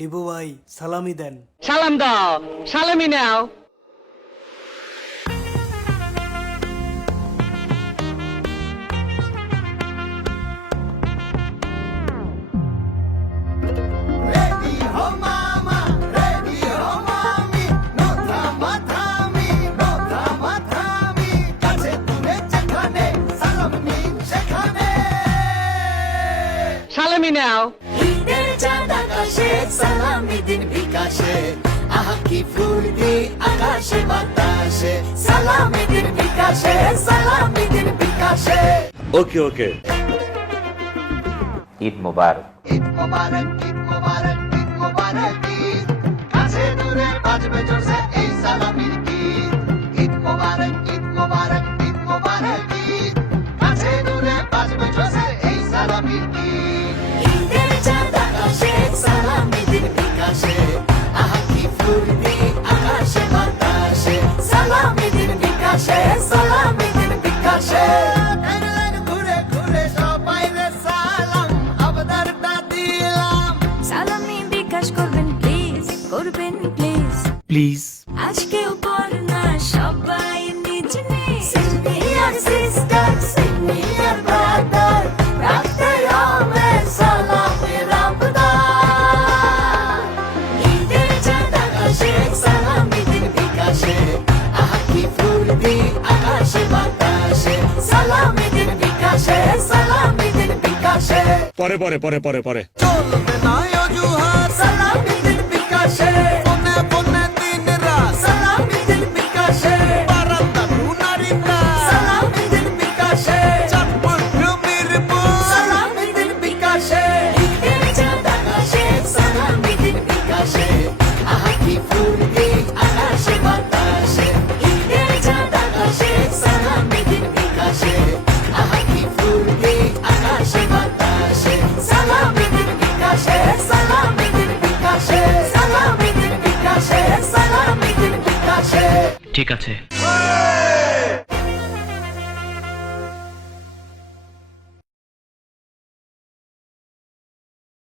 ডিবু ভাই সালামি দেন। সালাম দাও, সালামি নাও। সালামি নাও। ঈদের চাঁদ আকাশে সালামি দিন বিকাশে আহা কি ফুর্তি আকাশে বাতাসে সালামি দিন বিকাশে সালামি দিন বিকাশে। ওকে ওকে। ঈদ মোবারক। ঈদ মোবারক, ঈদ মোবারক, ঈদ মোবারক ঈদ। কাছে দূরে বাজবে জোরসে এই সালামির গীত। ঈদ মোবারক, ঈদ মোবারক, ঈদ মোবারক ঈদ। কাছে দূরে বাজবে জোরসে এই সালামির গীত। ঈদের চাঁদ আকাশে সালামি দিন বিকাশে আহা কি ফুর্তি আকাশে বাতাসে সালামি দিন বিকাশে সালামি দিন বিকাশে। ঘুরে ঘুরে সবাই রে সালাম আবদারটা দিলাম। সালামি বিকাশ করবেন প্লিজ, করবেন প্লিজ প্লিজ আজকেও করোনা সবাই নিজ নিজ। সিনিয়র সিস্টার সিনিয়র ব্রাদার রাখতে হবে সালামের আবদার। ঈদের চাঁদ আকাশে সালামি দিন বিকাশে আহা কি ফুর্তি আকাশে বাতাসে সালামি দিন বিকাশে সালামি দিন বিকাশে। পরে পরে পরে পরে পরে চলবে না অজুহাত সালামি দিন বিকাশে। ফোনে ফোনে দিন রাত সালামি দিন বিকাশে। বারান্দা রুনারিতা সালামি দিন বিকাশে। চাঁদপুর মিরপুর সালামি দিন বিকাশে। ঈদের চাঁদ আকাশে সালামি দিন বিকাশে আহা কি ফুর্তি আকাশে বাতাসে। ঈদের চাঁদ আকাশে সালামি দিন বিকাশে আহা কি ফুর্তি আকাশে বাতাসে সালামি দিন বিকাশে সালামি দিন বিকাশে সালামি দিন বিকাশে সালামি দিন বিকাশে। ঠিক আছে।